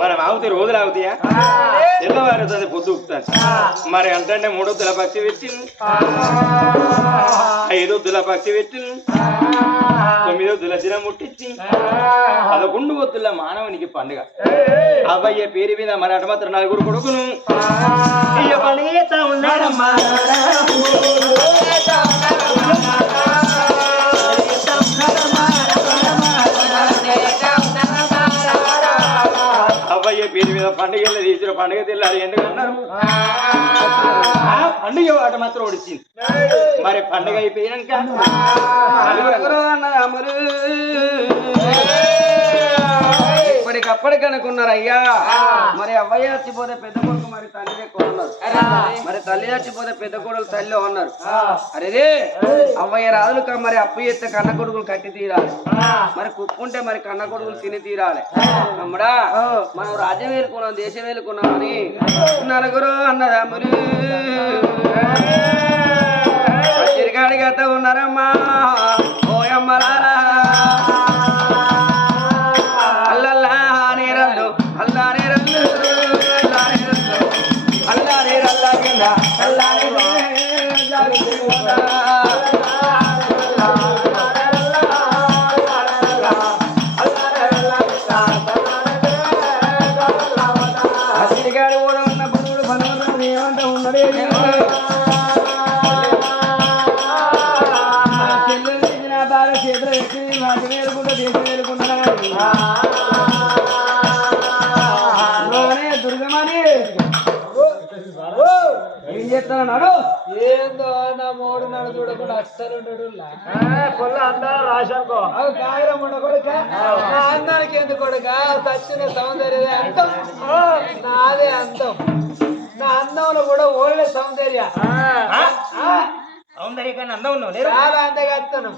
మనం ఆగుతాయి రోజులు ఆగుతాయా? తెల్లవారుతుంది పొద్దు ఉక్కుతాను మరి అంటే మూడో తుల పక్షి పెట్టింది. ఐదో తుల పక్షి పెట్టింది. తొమ్మిదో తుల దినం ముట్టించి పదకొండు వద్దుల మానవునికి పండుగ. అవ్వయ్య పేరు మీద మరి అటు మాత్రం నలుగురు కొడుకును. ఉన్నాడమ్మా. పండుగ తీసిన పండుగ తెల్లాలి ఎందుకన్నారు? పండుగ వాట మాత్రం ఒడిచింది. మరి పండుగ అయిపోయాక నలుగురు ఇప్పటికప్పటికి అనుకున్నారు అయ్యా. మరి అవ్వయ్య చచ్చిపోతే పెద్ద కొడుకు మరి తల్లి ఎక్కువ ఉన్నారు మరి తల్లి చచ్చిపోతే పెద్ద కొడుకు తల్లి ఉన్నారు. అరే అవ్వయ్య రాదులు మరి అప్పు ఎత్తే కన్న కొడుకులు కట్టి తీరాలి. మరి కుప్పుంటే మరి కన్న కొడుకులు తిని తీరాలి. అమ్మడా మనం రాజ్యం వేలుకున్నాం దేశం వేలుకున్నాం అని నలుగురు అన్నదా మరి తిరిగాడి గత ఉన్నారమ్మా. ఓయమ్మలారా చేస్తున్నాడు? ఏందో నా మూడు నడు చూడకుండా అస్సలు పొల్ల అందాలు రాశానుకో కాగిరం ఉండకూడక నా అందానికి ఎందుకు కొడుక సచ్చిన సౌందర్య అంతం నాదే అంతం నా అందంలో కూడా ఓళ్ళే సౌందర్య. సౌందర్యకాన్ని అందం ఉన్నావు లేరు. చాలా అందగత్తాను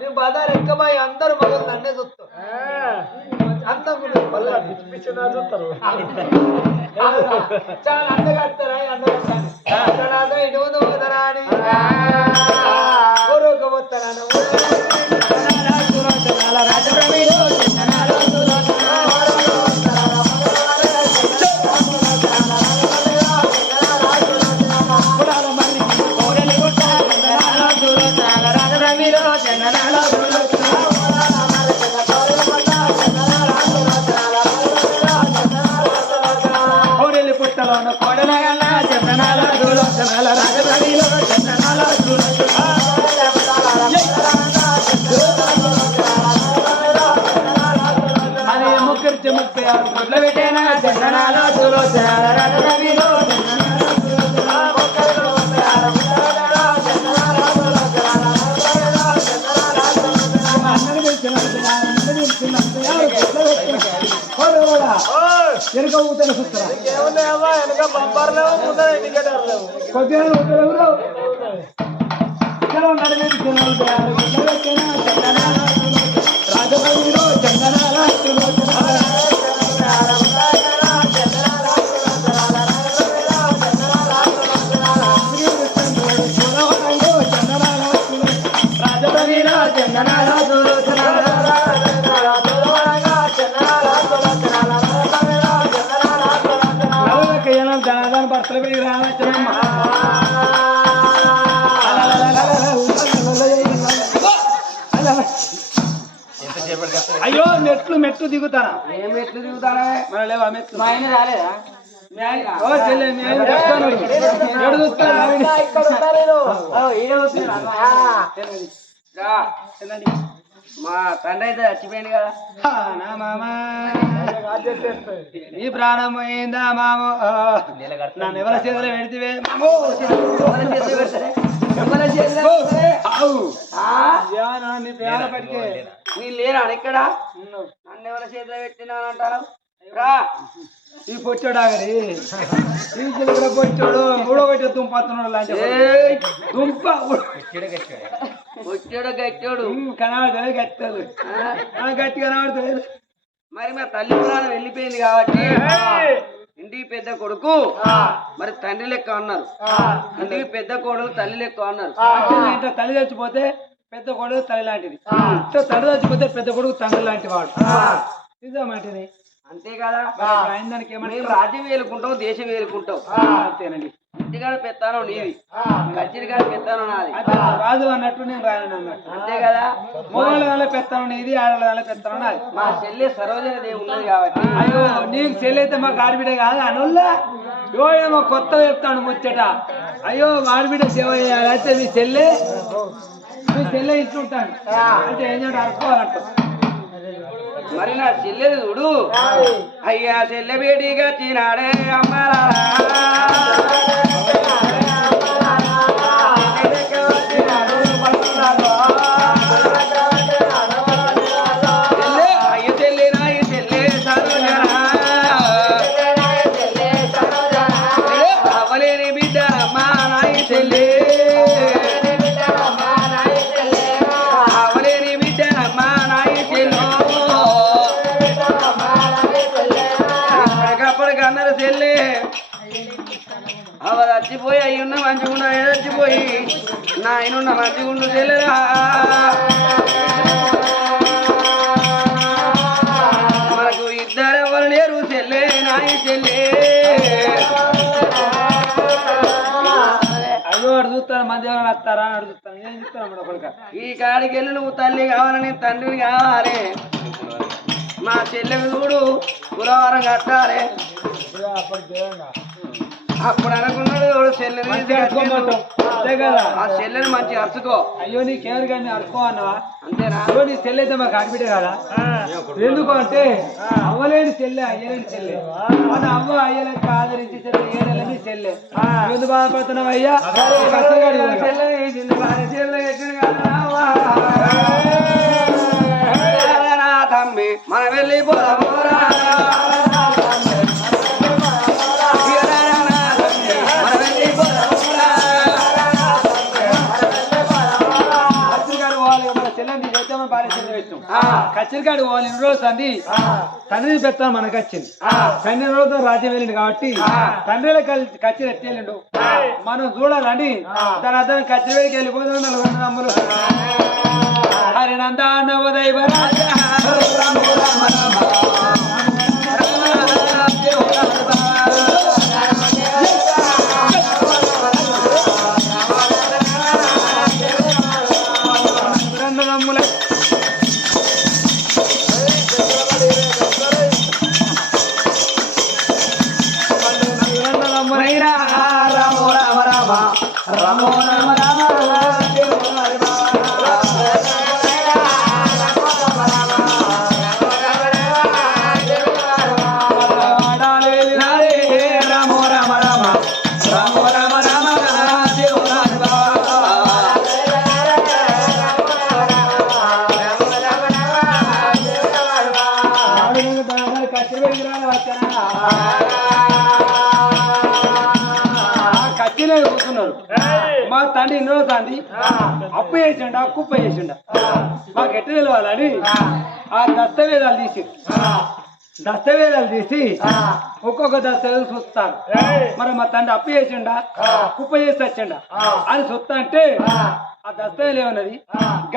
నేను బజార్ ఎక్కబోయి అందరు మగలు నన్నే చూస్తాం అందం చూస్తారు చాలా అందగత్తారా అందగత్తాను చాలా అందం ఇటు ముందు కొద్దిగా అయ్యో మెట్లు మెట్లు దిగుతారా ఏం మెట్లు దిగుతారా? మన లేవా మెట్లు? మా ఆయన రాలేదా? ఓ చెల్లె మీ ఆయన. ఎడు చూస్తాను తండ్రి అయితే చచ్చిపోయింది కదా. నా మామ. నీ ప్రాణం పోయిందా మామ? నన్ను ఎవరి చేతిలో పెడితే మామో నీ ప్రాణ పడికే నీ లేరా ఇక్కడ? నన్ను. ఎవరి చేతిలో పెట్టినానంటారు రా. ఈ పొచ్చాడాగరి ఈ చిలకల పొచ్చాడు. ఊడగొట్టే దుంపతున్నాడు లాంటి వాడు. ఏయ్, దుంప వచ్చాడు గట్టాడు కనబడతాడు గట్టాడు గట్టి కనబడతాడు మరి మా తల్లి ప్రాణం వెళ్ళిపోయింది కాబట్టి. ఇంటికి పెద్ద కొడుకు? మరి తండ్రి లెక్క అన్నారు. ఇంటికి పెద్ద కొడుకు తల్లి లెక్క అన్నారు. తల్లి చచ్చిపోతే పెద్ద కొడుకు తల్లి లాంటిది. తల్లి చచ్చిపోతే పెద్ద కొడుకు తండ్రి లాంటి వాడు. నిజమాటిది అంతే కదా. ఆయన దానికి ఏమంటే రాజ్యం వేలుకుంటాం దేశం వేలుకుంటాం. అంతేనండి. ఇంటికాడ పెత్తాను నీది? కచ్చిరికాడ పెత్తాను నాది? రాజు అన్నట్టు నేను రాయను అన్నట్టు. అంతే కదా? మొగోళ్ళ పెత్తనం నీది ఆడవాళ్ళ పెత్తనం నాది. మా చెల్లె సరోజన దేవి ఉన్నది కాబట్టి. అయ్యో నీకు చెల్లైతే మాకు ఆడబిడ్డ కాదు అనుల్లా యో ఏమో కొత్త చెప్తాను ముచ్చట. అయ్యో ఆడబిడ్డ సేవ చేయాలి. అయితే మీ చెల్లె? మీ చెల్లె ఇస్తుంటాను అంటే ఏం చేయడం అరుకోవాలంట మరి నా చెల్లెది చూడు. అయ్యా చెల్లె బేడిగా చినాడే అమ్మారా ఉన్న ఆయనున్న మంచిగుండు చెల్లెరా మనకు ఇద్దరు ఎవరు లేరు చెల్లే నాయ చెల్లే. అయ్యో అడు చూస్తాను మంది వస్తారా? అని అడుగుతాను నేను చెప్తాను కొడుక ఈ కాడికి వెళ్ళి నువ్వు తల్లి కావాలని తండ్రిని కావాలి. మా చెల్లెని చూడు కులవారం కట్టాలి. అప్పుడు అనుకున్నాడు ఎవడు చెల్లెని మంచిగా అరుకోమంటాం అంతే కదా ఆ చెల్లెని మంచి అరుచుకో అయ్యో నీ కేర్ గారిని అరుకో అన్నవా అంతేనా అయ్యో నీ సెల్ అయితే మాకు ఆడబిడ్డ కదా ఎందుకు అంటే అవ్వలేని చెల్లె అయ్యలేని చెల్లె మన అవ్వ అయ్యలేక ఆదరించి చెల్లె ఏడలేని చెల్లె ఎందుకు బాధపడుతున్నావు అయ్యా కష్టగాడి చెల్లెని చిన్న భార్య చెల్లె ఎక్కడ కాదురావా? తమ్మి మన వెళ్ళి కచ్చరికాడు పోవాలి ఎన్ని రోజులు తండ్రి తండ్రిని పెడతాను మనకు వచ్చింది. తండ్రి రోజుతో రాజ్యం వెళ్ళింది కాబట్టి తండ్రిలో కలిసి కచ్చరి ఎత్తేళ్ళిండు మనం చూడాలండి. దాని అర్థం కచ్చరి వేడికి వెళ్ళిపోతాం నలుగురు నమ్ములు హరినంద నవదైవ కత్తిలో కూర్చున్నారు మా తండ్రి ఎన్నో తండ్రి. అప్పు చేసిండ కుప్ప చేసిండ. మాకు ఎట్ట తెలవాలని ఆ. దస్తవేదాలు తీసి దస్తవేదాలు తీసి ఒక్కొక్క దస్తవేదం చూస్తారు మరి మా తండ్రి అప్పు చేసిండా కుప్ప చేసి వచ్చిండ? అని చూస్తా అంటే ఆ దస్తవేలు ఏమన్నది?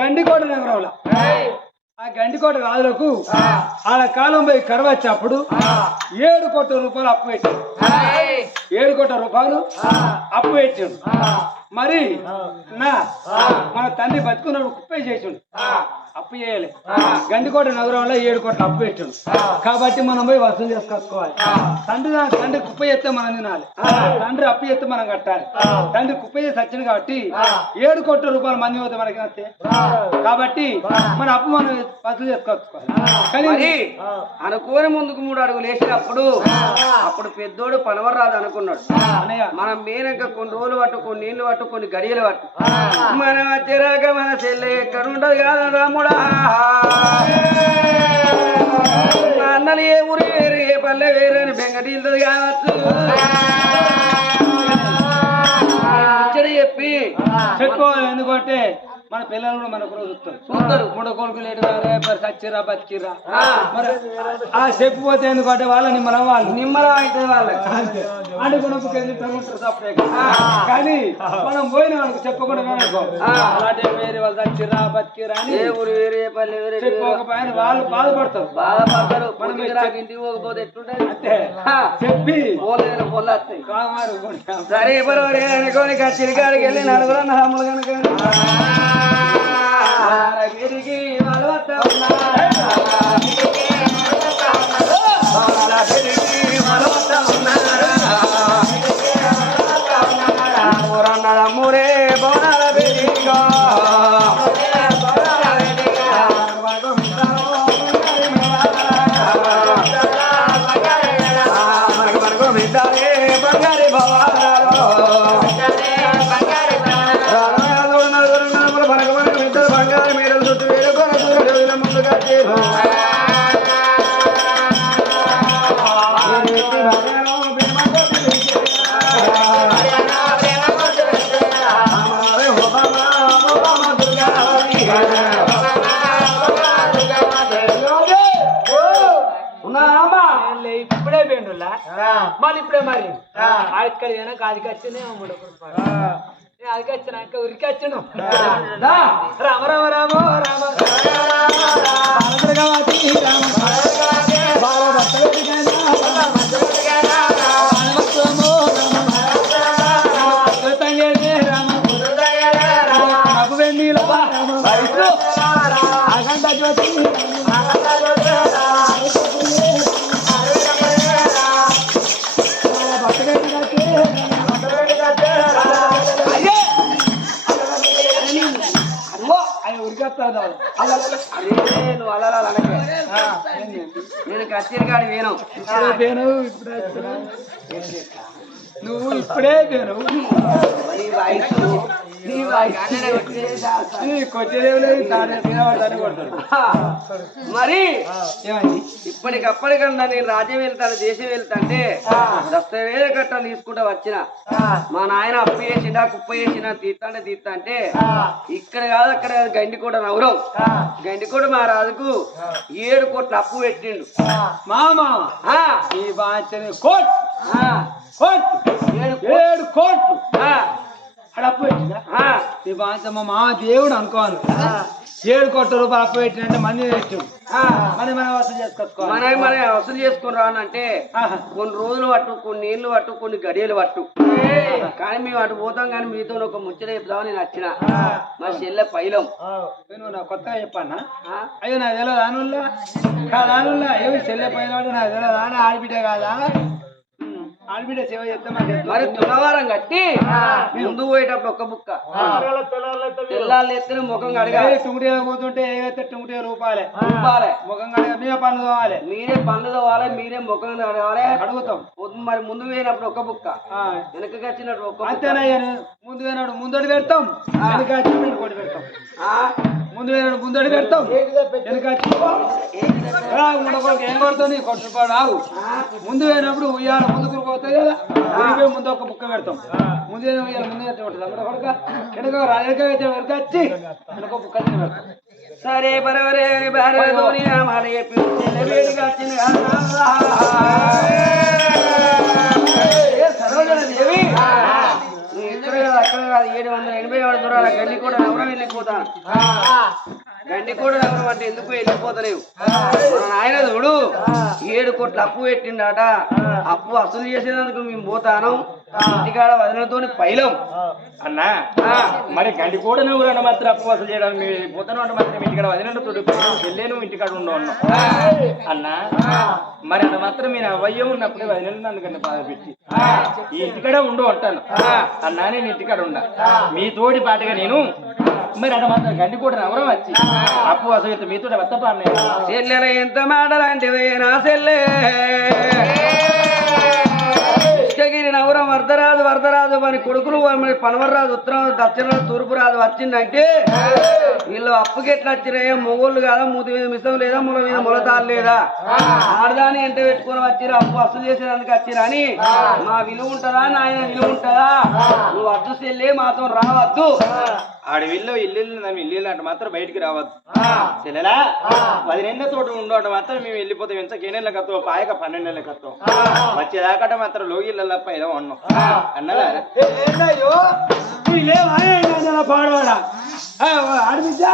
గండికోట నగరంలో. ఆ గండికోట రాజులకు ఆడ కాలం పోయి కరువు వచ్చినప్పుడు ఏడు కోట్ల రూపాయలు అప్పు పెట్టాడు. ఏడు కోట్ల రూపాయలు అప్పు పెట్టాడు. మరి నా మన తండ్రి బతుకున్నాడు కుప్పే చేసిండు. అప్పు చేయాలి. గండికోట నగరంలో ఏడు కోట్ల అప్పు పెట్టాడు. కాబట్టి మనం పోయి వసూలు చేసుకొచ్చుకోవాలి తండ్రి తండ్రి కుప్ప చేస్తే మనం తినాలి. తండ్రి అప్పు చేస్తే మనం కట్టాలి. తండ్రి కుప్ప చేసి వచ్చింది కాబట్టి ఏడు కోట్ల రూపాయలు మంది పోతే మనకి వస్తే? కాబట్టి మన అప్పు మనం వసూలు చేసుకొచ్చుకోవాలి కానీ అనుకోని ముందుకు మూడు అడుగులు వేసినప్పుడు అప్పుడు పెద్దోడు పనవరాదు అనుకున్నాడు. అన్నయ్య. మనం మేనక కొన్ని రోజులు పట్టు కొన్ని నీళ్ళు పట్టు కొన్ని గడియలు పట్టు. మనం వచ్చేరాక మన చెల్లె ఎక్కడ ఉండదు కాదు రాముడా మా అన్నలు ఏ ఊరు వేరు ఏ పల్లె వేరు అని బెంగటీలది కావచ్చు. చెప్పి చెప్పుకోవాలి ఎందుకంటే మన పిల్లలు కూడా మనకు రోజు చూస్తారు చూస్తారు. మూడో కొడుకులు ఎటు మరి సచ్చిరా బతికిరా మరి ఆ చెప్పిపోతే ఎందుకంటే వాళ్ళ నిమ్మలం వాళ్ళు. నిమ్మలం అయితే వాళ్ళకి. సపరేట్ కానీ మనం పోయిన వాళ్ళకి చెప్పకుండా అలాంటి వేరే వాళ్ళు సచ్చిరా బతికిరా అని. ఊరు వేరే పల్లె వేరే చెప్పకపోయిన వాళ్ళు బాధపడతారు. బాధపడతారు. పొద్దుకి రాక ఇంటికి పోకపోతే ఎట్లుంటది? అంతే. చెప్పి. పోలేదు కొట్టాం. సరే ఇప్పుడు అనుకోని చిరికాడికి వెళ్ళి నలుగురు నాములు కనుక. గిరికి వాళ్ళు వస్తా ఉన్నారు మూరే బోనాల ఇప్పుడే పోయిండులా మళ్ళీ ఇప్పుడే మరి అక్కడ వెనక అదికి వచ్చిందే అదికి వచ్చినాక ఉరికి వచ్చిండు దా. రామ రామ రామ రామ. భారతరగవతి రామ నేను కచేరి కాడి వేను ఇప్పుడే. నువ్వు ఇప్పుడే పోయినావు. నీ వయసు నీ వయసు ఈ కొట్టేదేవి లేదు, తానే తినబడతానే కొడతాడు. మరి ఇప్పటికప్పటికన్నా నేను రాజ్యం వెళ్తాను దేశం వెళ్తాంటే దస్తవేల కట్టలు తీసుకుంటా వచ్చిన. మా నాయన అప్పు చేసిండా కుప్ప చేసిండా తీస్తాంటే తీస్తా అంటే ఇక్కడ కాదు అక్కడ గండి కూడా నవరం గండి కూడా మా రాజుకు ఏడు కోట్ల అప్పు పెట్టిండు. మామ. ఈ బాంచని కోట్. ఏడు కోట్లు. ఆ, అడప్పు పెట్టిందా? మా మామ దేవుడు అనుకోవాలి ఏడు కోట్ల రూపాయలు అప్పు పెట్టినంటే మంది ఆ. మరి మనం వసూలు చేసుకోవాలి. మనం మనం వసూలు చేసుకుని రానంటే కొన్ని రోజులు పట్టు కొన్ని నీళ్ళు పట్టు కొన్ని గడియలు పట్టు. కానీ మేము అటు పోతాం కానీ మీతో ఒక ముచ్చట చెప్దామని నేను వచ్చిన. మా చెల్లె పైలం. నువ్వు నా కొత్తగా చెప్పానా? అయ్యో నాకు తెలియదు ఆనుల్లా. కాదు ఆనుల్లా. ఏమి చెల్లె పైన నాకు తెలియదు అని ఆడబిడ్డ కాదా? మరి తులవారం కట్టి ముందు పోయేటప్పుడు ఒక్క బుక్క తెల్లాళ్ళు ఎత్తిన ముఖం కడగాలి. కూర్చుంటే ఏదైతే టుంగుటీ రూపాయలే ఊపాలి. ముఖం కడిగా మీద పన్ను తోవాలి మీరే పనులు తోవాలి మీరే ముఖం కడగాలి. అడుగుతాం మరి ముందు పోయినప్పుడు ఒక్క బుక్క ఆ, వెనకకి వచ్చినప్పుడు ఒక్క. అంతేనయ్యా ముందు పోయినాడు ముందడి పెడతాం. వెనక వచ్చి వెనక కొట్టి పెడతాం. ఆ? ముందు వేరే ముందడి పెడతాం ఉండకూడదు ఏం కొడుతుంది కొట్టుకోడు రావు ముందు పోయినప్పుడు ఉయ్యాల ముందుకు పోతాయి కదా. ఉరిగిపోయి ముందు ఒక బుక్క పెడతాం. ముందు ఉయ్యాల ముందు పెట్టి కొడుక వెనక రా, వెనక అయితే వచ్చి వెనక బుక్క తిని పెడతాం సరే బరవరే భార్య దునియా మాట చెప్పి వేడిగా వచ్చింది సరోజన దేవి కాదు అక్కడ కాదు ఏడు వందల ఎనభై ఏడు దూరాల గండి కూడా ఎవరో వెళ్ళిపోతాను గండి కూడా నవరం అంటే ఎందుకు వెళ్ళిపోతలేవు? మన నాయన చూడు ఏడు కోట్ల అప్పు పెట్టిండట. అప్పు అసలు చేసేందుకు మేము పోతాను. ఇంటికాడ వదినతో పైలం. అన్నా మరి గండి కూడా నువ్వు రెండు మాత్రం అప్పు వసూలు చేయడానికి మీ పోతాను అంటే మాత్రం ఇంటికాడ తోడు వెళ్ళేను ఇంటికాడ ఉండవు అన్నా. అన్నా మరి అంత మాత్రం మీరు అవయ్య ఉన్నప్పుడే వదిలేను నన్ను కన్నా బాధ పెట్టి. ఈ ఇంటికాడ ఉండు అంటాను. అన్నా నేను ఇంటికాడ ఉండా. మీ తోడి పాటగా నేను మరి అంత మాత్రం గండి కూడా నవరం వచ్చి. అప్పు వసూలు మీతో అన్నయ్య చెల్లెల ఎంత మాటలాంటివే నా చెల్లె. నవరం వరదరాజు వరదరాజు మన కొడుకులు మరి పనవరరాజు ఉత్తరం దక్షిణ తూర్పు రాజు వచ్చిందంటే వీళ్ళు అప్పుకి ఎట్లా వచ్చినాయో మొగోళ్ళు కాదా? మూతి మీద మిసం లేదా? ముల మీద ములతాలు లేదా? ఆడదాని ఎంట పెట్టుకొని వచ్చిరా అప్పు అసలు చేసేందుకు వచ్చిరా అని మా విలువ ఉంటుందా? నాయన విలువ ఉంటుందా? నువ్వు అడ్డు సెల్లే మాతో రావద్దు. ఆడి విల్లు ఇల్లు నమ్మి ఇల్లు అంటే మాత్రం బయటికి రావద్దు. చెల్లెలా పది నెలల తోటి ఉండటం మాత్రం మేము వెళ్ళిపోతాం. ఎంత కేనేళ్ళ కత్తాం పాయక పన్నెండు నెలల కత్తాం వచ్చేదాకట మాత్రం లోగిళ్ళప్ప ఏదో ఉన్నాం అన్నదా ఏంటయ్యో పాడవాడా? ఆడిపించా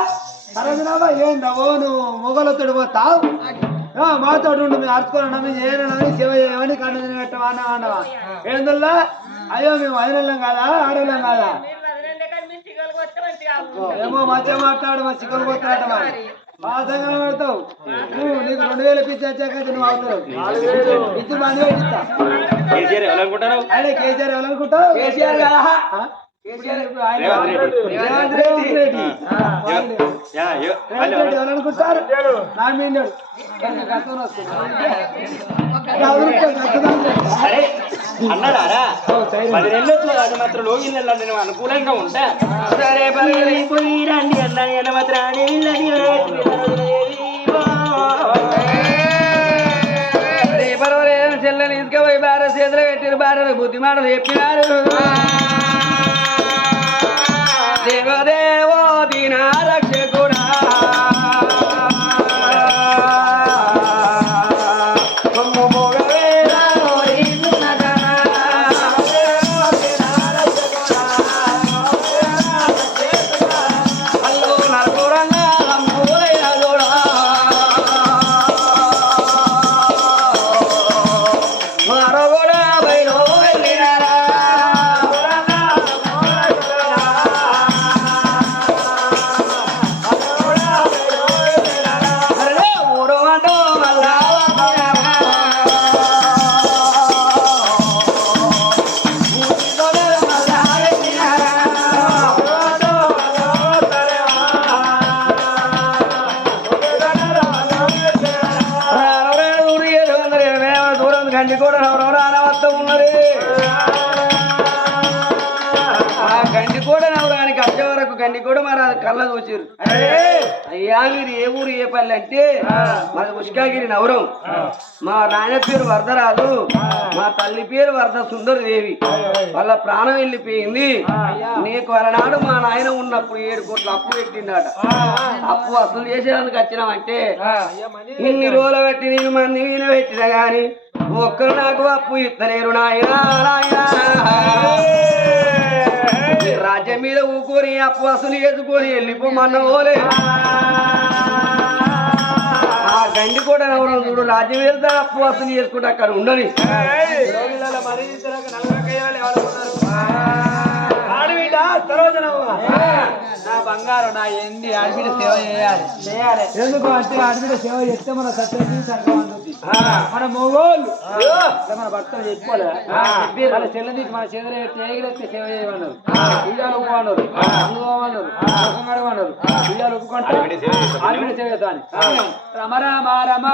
సరదనావా ఏంటవో నువ్వు మొగలతోడు పోతావు ఆ, మాతో ఉండు మేము అరుచుకోవాలన్నా మేము చేయనని సేవ చేయమని కన్ను తిని పెట్టవా అన్న అన్నవా ఏందల్లా? అయ్యో మేము అయినోళ్ళం కాదా ఆడోళ్ళం కాదా? ఏమో మంచిగా మాట్లాడు మా చిక్కలు సంగం పడతావు నువ్వు నీకు రెండు వేల పిచ్చి వచ్చాక నువ్వు అవుతావు పిచ్చి పెట్టిస్తా కేసీఆర్ అదే కేసీఆర్ ఎవరనుకుంటావు కేసీఆర్ కదా ఎవరనుకుంటారు నా మీద వస్తుంది అన్నాడారా పది నెలలు మాత్రం లోగిల్ అనుకూలంగా ఉంటా సరే పర్వాలేదు. చెల్లెని తీసుకుపోయి భార్య చేతిలో పెట్టిన భార్యను బుద్ధిమాటలు చెప్పినారు దేవదే కళ్ళ చూసిరు అయ్యా మీరు ఏ ఊరు ఏ పల్లె అంటే మాది ఉష్కాగిరి నవరం మా నాయన పేరు వరదరాజు. మా తల్లి పేరు వరద సుందరి దేవి వాళ్ళ ప్రాణం వెళ్ళిపోయింది. నీకు వాళ్ళనాడు మా నాయన ఉన్నప్పుడు ఏడు కోట్ల అప్పు పెట్టిండట. అప్పు వసూలు చేసేందుకు వచ్చినామంటే ఇన్ని రోజులు పెట్టి నేను మంది వీలు పెట్టిన గాని ఒక్కరు నాకు అప్పు ఇస్తలేరు నాయనా నాయనా. రాజ్యం మీద ఊకొని అప్పు ఎదుకొని చేసుకొని వెళ్ళిపోమన్న ఓలే ఆ గండి కూడా ఎవరో చూడు రాజ్యం వెళ్తే అప్పు వసూలు చేసుకుంటే అక్కడ ఉండని. ఆడబిడ్డ సరోజనమ్మ నా బంగారు నా ఎండి ఆడబిడ్డ సేవ చేయాలి. చేయాలి. ఎందుకు అంటే ఆడబిడ్డ సేవ చేస్తే మన సత్యం సర్గం అందుతుంది. మన మొగోళ్ళు. మన భక్తులు చెప్పుకోలే. వాళ్ళ చెల్లెని మన చేతులు చేయగలిగితే సేవ చేయమన్నారు. ఉయ్యాలు ఒప్పుకోమన్నారు. అందుకోమన్నారు. ముఖం కడగమన్నారు. ఉయ్యాలు ఒప్పుకుంటారు ఆడబిడ్డ సేవ చేస్తాను రమ రామ